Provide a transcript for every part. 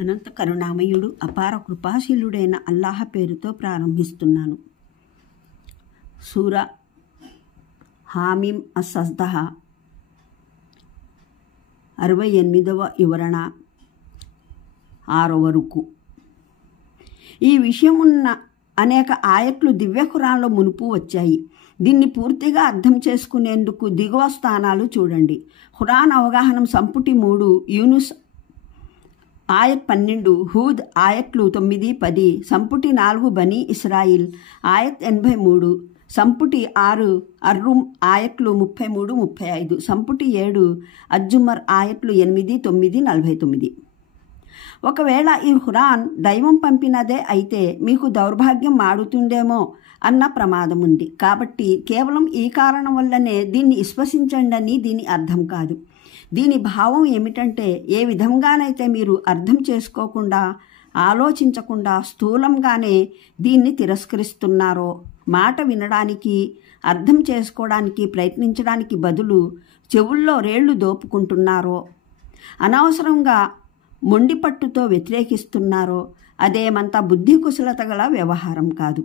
అనంత కరుణామయుడు అపార కృపాశీలుడైన అల్లాహ్ పేరుతో ప్రారంభిస్తున్నాను. సూర హామీం అస్-సజ్దా 68వ వివరణ 6వ రుకు. ఈ విషయం ఉన్న అనేక ఆయట్లు దివ్య ఖురాన్లో మునుపు వచ్చాయి. దీన్ని పూర్తిగా అర్థం చేసుకునేందుకు దిగువ స్థానాలు చూడండి. ఖురాన్ అవగాహన సంపుటి 3, యూనుస్ ఆయత్ 12, హూద్ ఆయట్లు 9, 10, సంపుటి 4 బనీ ఇస్రాయిల్ ఆయత్ 83, సంపుటి 6 అర్రూమ్ ఆయట్లు 33, 35, సంపుటి 7 అజ్జుమర్ ఆయట్లు 8, 9, 49. ఒకవేళ ఈ ఖురాన్ దైవం పంపినదే అయితే మీకు దౌర్భాగ్యం మాడుతుందేమో అన్న ప్రమాదం ఉంది. కాబట్టి కేవలం ఈ కారణం వల్లనే దీన్ని విశ్వసించండి దీని అర్థం కాదు. దీని భావం ఏమిటంటే, ఏ విధంగానైతే మీరు అర్థం చేసుకోకుండా ఆలోచించకుండా స్థూలంగానే దీన్ని తిరస్కరిస్తున్నారో, మాట వినడానికి అర్థం చేసుకోవడానికి ప్రయత్నించడానికి బదులు చెవుల్లో రేళ్లు దోపుకుంటున్నారో, అనవసరంగా మొండిపట్టుతో వ్యతిరేకిస్తున్నారో అదేమంత బుద్ధి కుశలత గల వ్యవహారం కాదు.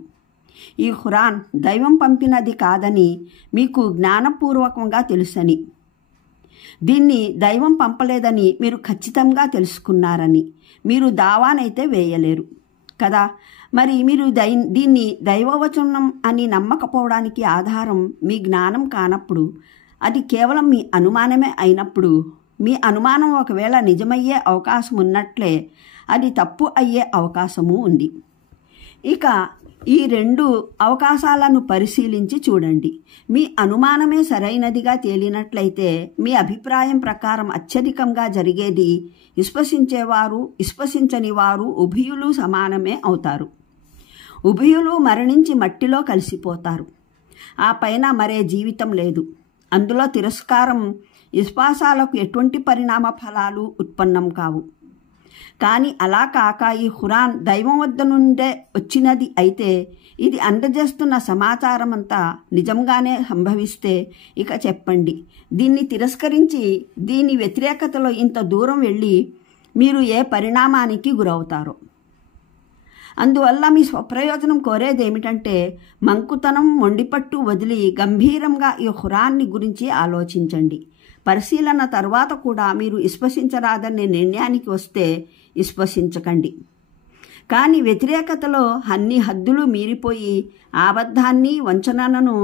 ఈ ఖురాన్ దైవం పంపినది కాదని మీకు జ్ఞానపూర్వకంగా తెలుసని, దీన్ని దైవం పంపలేదని మీరు ఖచ్చితంగా తెలుసుకున్నారని మీరు దావానైతే వేయలేరు కదా. మరి మీరు దీన్ని దైవవచనం అని నమ్మకపోవడానికి ఆధారం మీ జ్ఞానం కానప్పుడు, అది కేవలం మీ అనుమానమే అయినప్పుడు, మీ అనుమానం ఒకవేళ నిజమయ్యే అవకాశం ఉన్నట్లే అది తప్పు అయ్యే అవకాశము ఉంది. ఇక ఈ 2 అవకాశాలను పరిశీలించి చూడండి. మీ అనుమానమే సరైనదిగా తేలినట్లయితే మీ అభిప్రాయం ప్రకారం అత్యధికంగా జరిగేది విశ్వసించేవారు విశ్వసించని వారు ఉభయులు సమానమే అవుతారు. ఉభయులు మరణించి మట్టిలో కలిసిపోతారు. ఆ పైన మరే జీవితం లేదు. అందులో తిరస్కారం విశ్వాసాలకు ఎటువంటి పరిణామ ఫలాలు ఉత్పన్నం కావు. కానీ అలా కాక ఈ ఖురాన్ దైవం వద్ద నుండే వచ్చినది అయితే, ఇది అందజేస్తున్న సమాచారం అంతా నిజంగానే సంభవిస్తే ఇక చెప్పండి, దీన్ని తిరస్కరించి దీని వ్యతిరేకతలో ఇంత దూరం వెళ్ళి మీరు ఏ పరిణామానికి గురవుతారో. అందువల్ల మీ స్వప్రయోజనం కోరేదేమిటంటే, మంకుతనం మొండిపట్టు వదిలి గంభీరంగా ఈ ఖురాన్ని గురించి ఆలోచించండి. పరిశీలన తర్వాత కూడా మీరు విశ్వసించరాదనే నిర్ణయానికి వస్తే విశ్వసించకండి. కానీ వ్యతిరేకతలో అన్ని హద్దులు మీరిపోయి అబద్ధాన్ని వంచనను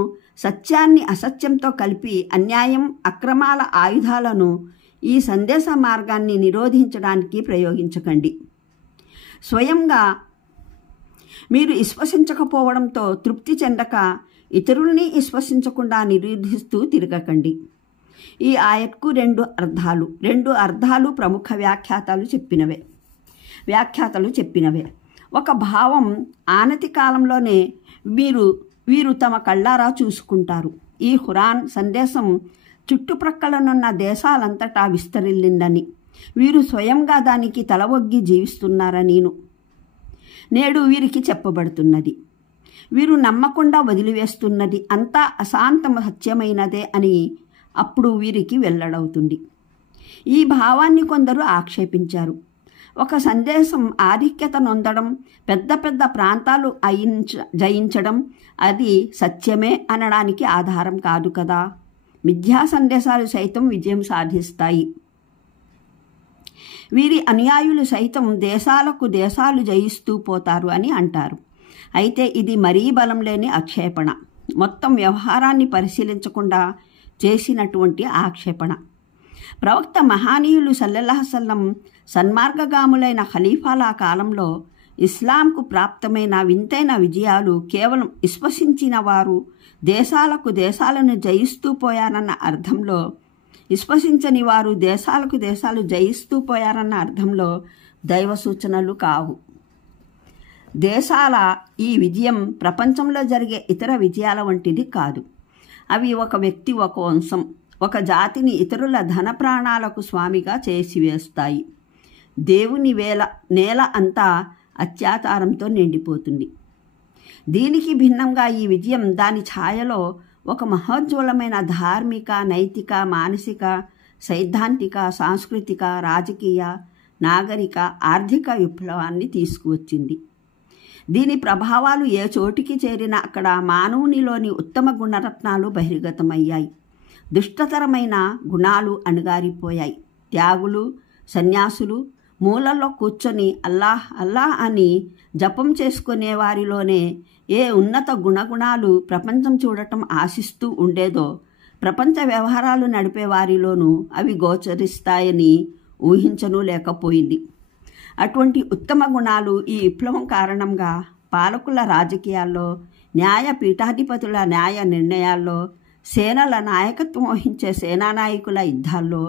సత్యాన్ని అసత్యంతో కలిపి అన్యాయం అక్రమాల ఆయుధాలను ఈ సందేశ మార్గాన్ని నిరోధించడానికి ప్రయోగించకండి. స్వయంగా మీరు విశ్వసించకపోవడంతో తృప్తి చెందక ఇతరుల్ని విశ్వసించకుండా నిరోధిస్తూ తిరగకండి. ఈ ఆయత్కు 2 అర్థాలు ప్రముఖ వ్యాఖ్యాతలు చెప్పినవే. ఒక భావం ఆనతి కాలంలోనే వీరు తమ కళ్ళారా చూసుకుంటారు. ఈ ఖురాన్ సందేశం చుట్టుప్రక్కలనున్న దేశాలంతటా విస్తరిల్లిందని, వీరు స్వయంగా దానికి తలవొగ్గి జీవిస్తున్నారని నేడు వీరికి చెప్పబడుతున్నది. వీరు నమ్మకుండా వదిలివేస్తున్నది అంతా అశాంతం సత్యమైనదే అని అప్పుడు వీరికి వెల్లడవుతుంది. ఈ భావాన్ని కొందరు ఆక్షేపించారు. ఒక సందేశం ఆధిక్యత నొందడం, పెద్ద పెద్ద ప్రాంతాలు జయించడం అది సత్యమే అనడానికి ఆధారం కాదు కదా. మిథ్యా సందేశాలు సైతం విజయం సాధిస్తాయి. వీరి అనుయాయులు సైతం దేశాలు జయిస్తూ పోతారు అని అంటారు. అయితే ఇది మరీ బలం లేని ఆక్షేపణ, మొత్తం వ్యవహారాన్ని పరిశీలించకుండా చేసినటువంటి ఆక్షేపణ. ప్రవక్త మహానీయులు సల్లల్లాహు అలైహి వసల్లం సన్మార్గగాములైన ఖలీఫాల కాలంలో ఇస్లాంకు ప్రాప్తమైన వింతైన విజయాలు కేవలం విశ్వసించిన వారు దేశాలను జయిస్తూ పోయారన్న అర్థంలో, విశ్వసించని వారు దేశాలు జయిస్తూ పోయారన్న అర్థంలో దైవ సూచనలు కావు. దేశాల ఈ విజయం ప్రపంచంలో జరిగే ఇతర విజయాల వంటిది కాదు. అవి ఒక వ్యక్తి, ఒక వంశం, ఒక జాతిని ఇతరుల ధన ప్రాణాలకు స్వామిగా చేసివేస్తాయి. దేవుని నేల అంతా అత్యాచారంతో నిండిపోతుంది. దీనికి భిన్నంగా ఈ విజయం దాని ఛాయలో ఒక మహోజ్వలమైన ధార్మిక, నైతిక, మానసిక, సైద్ధాంతిక, సాంస్కృతిక, రాజకీయ, నాగరిక ఆర్థిక విప్లవాన్ని తీసుకువచ్చింది. దీని ప్రభావాలు ఏ చోటికి చేరినా అక్కడ మానవునిలోని ఉత్తమ గుణరత్నాలు బహిర్గతమయ్యాయి. దుష్టతరమైన గుణాలు అణగారిపోయాయి. త్యాగులు, సన్యాసులు మూలల్లో కూర్చొని అల్లాహ్ అల్లాహ్ అని జపం చేసుకునే వారిలోనే ఏ ఉన్నత గుణగుణాలు ప్రపంచం చూడటం ఆశిస్తూ ఉండేదో ప్రపంచ వ్యవహారాలు నడిపే వారిలోనూ అవి గోచరిస్తాయని ఊహించను లేకపోయింది. అటువంటి ఉత్తమ గుణాలు ఈ విప్లవం కారణంగా పాలకుల రాజకీయాల్లో, న్యాయ పీఠాధిపతుల న్యాయ నిర్ణయాల్లో, సేనల నాయకత్వం వహించే సేనానాయకుల యుద్ధాల్లో,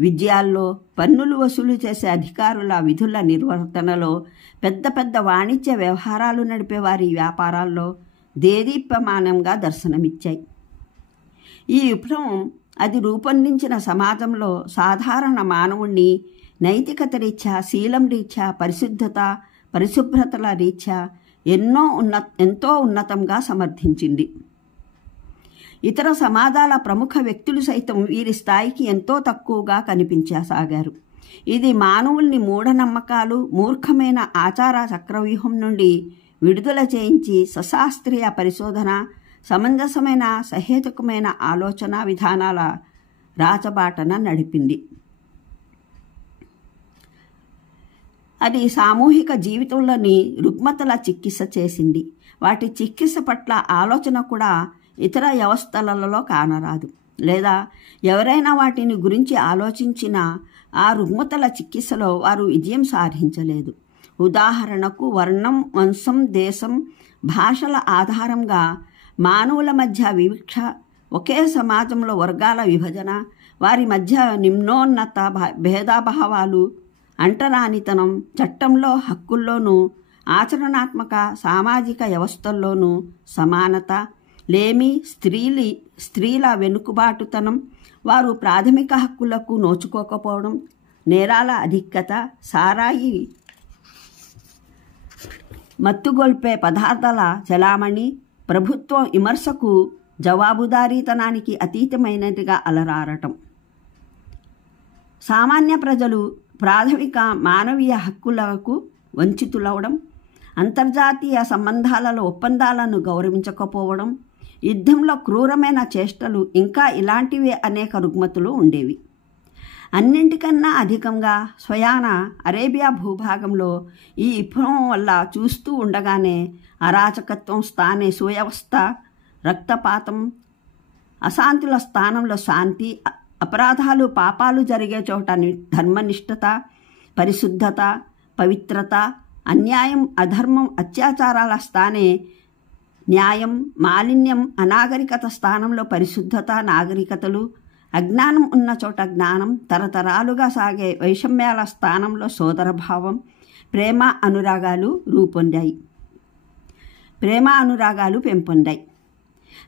విజయాల్లో, పన్నులు వసూలు చేసే అధికారుల విధుల నిర్వర్తనలో, పెద్ద పెద్ద వాణిజ్య వ్యవహారాలు నడిపే వారి వ్యాపారాల్లో దేదీప్యమానంగా దర్శనమిచ్చాయి. ఈ విప్లవం అది రూపొందించిన సమాజంలో సాధారణ మానవుణ్ణి నైతికత రీత్యా, శీలం రీత్యా, పరిశుభ్రతల రీత్యా ఎంతో ఉన్నతంగా సమర్థించింది. ఇతర సమాజాల ప్రముఖ వ్యక్తులు సైతం వీరి స్థాయికి ఎంతో తక్కువగా కనిపించసాగారు. ఇది మానవుల్ని మూఢనమ్మకాలు, మూర్ఖమైన ఆచార చక్రవ్యూహం నుండి విడుదల చేయించి సశాస్త్రీయ పరిశోధన, సమంజసమైన సహేతుకమైన ఆలోచన విధానాల రాచబాటన నడిపింది. అది సామూహిక జీవితంలోని రుగ్మతల చికిత్స చేసింది. వాటి చికిత్స పట్ల ఆలోచన కూడా ఇతర వ్యవస్థలలో కానరాదు. లేదా ఎవరైనా వాటిని గురించి ఆలోచించినా ఆ రుగ్మతల చికిత్సలో వారు విజయం సాధించలేదు. ఉదాహరణకు వర్ణం, వంశం, దేశం, భాషల ఆధారంగా మానవుల మధ్య వివక్ష, ఒకే సమాజంలో వర్గాల విభజన, వారి మధ్య నిమ్నోన్నత భేదాభావాలు, అంటరానితనం, చట్టంలో, హక్కుల్లోనూ, ఆచరణాత్మక సామాజిక వ్యవస్థల్లోనూ సమానత లేమి, స్త్రీల వెనుకబాటుతనం, వారు ప్రాథమిక హక్కులకు నోచుకోకపోవడం, నేరాల అధిక్యత, సారాయి, మత్తుగొల్పే పదార్థాల చలామణి, ప్రభుత్వం విమర్శకు జవాబుదారీతనానికి అతీతమైనదిగా అలరారటం, సామాన్య ప్రజలు ప్రాథమిక మానవీయ హక్కులకు వంచితులవడం, అంతర్జాతీయ సంబంధాలలో ఒప్పందాలను గౌరవించకపోవడం, యుద్ధంలో క్రూరమైన చేష్టలు, ఇంకా ఇలాంటివి అనేక రుగ్మతులు ఉండేవి. అన్నింటికన్నా అధికంగా స్వయాన అరేబియా భూభాగంలో ఈ విప్లవం వల్ల చూస్తూ ఉండగానే అరాచకత్వం స్థానే సువ్యవస్థ, రక్తపాతం, అశాంతుల స్థానంలో శాంతి, అపరాధాలు పాపాలు జరిగే చోట ధర్మనిష్టత, పరిశుద్ధత, పవిత్రత, అన్యాయం, అధర్మం, అత్యాచారాల స్థానే న్యాయం, మాలిన్యం, అనాగరికత స్థానంలో పరిశుద్ధత, నాగరికతలు, అజ్ఞానం ఉన్న చోట జ్ఞానం, తరతరాలుగా సాగే వైషమ్యాల స్థానంలో సోదరభావం, ప్రేమ అనురాగాలు పెంపొందాయి.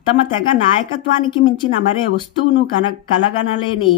తమ తెగ నాయకత్వానికి మించిన మరే వస్తువును కలగనలేని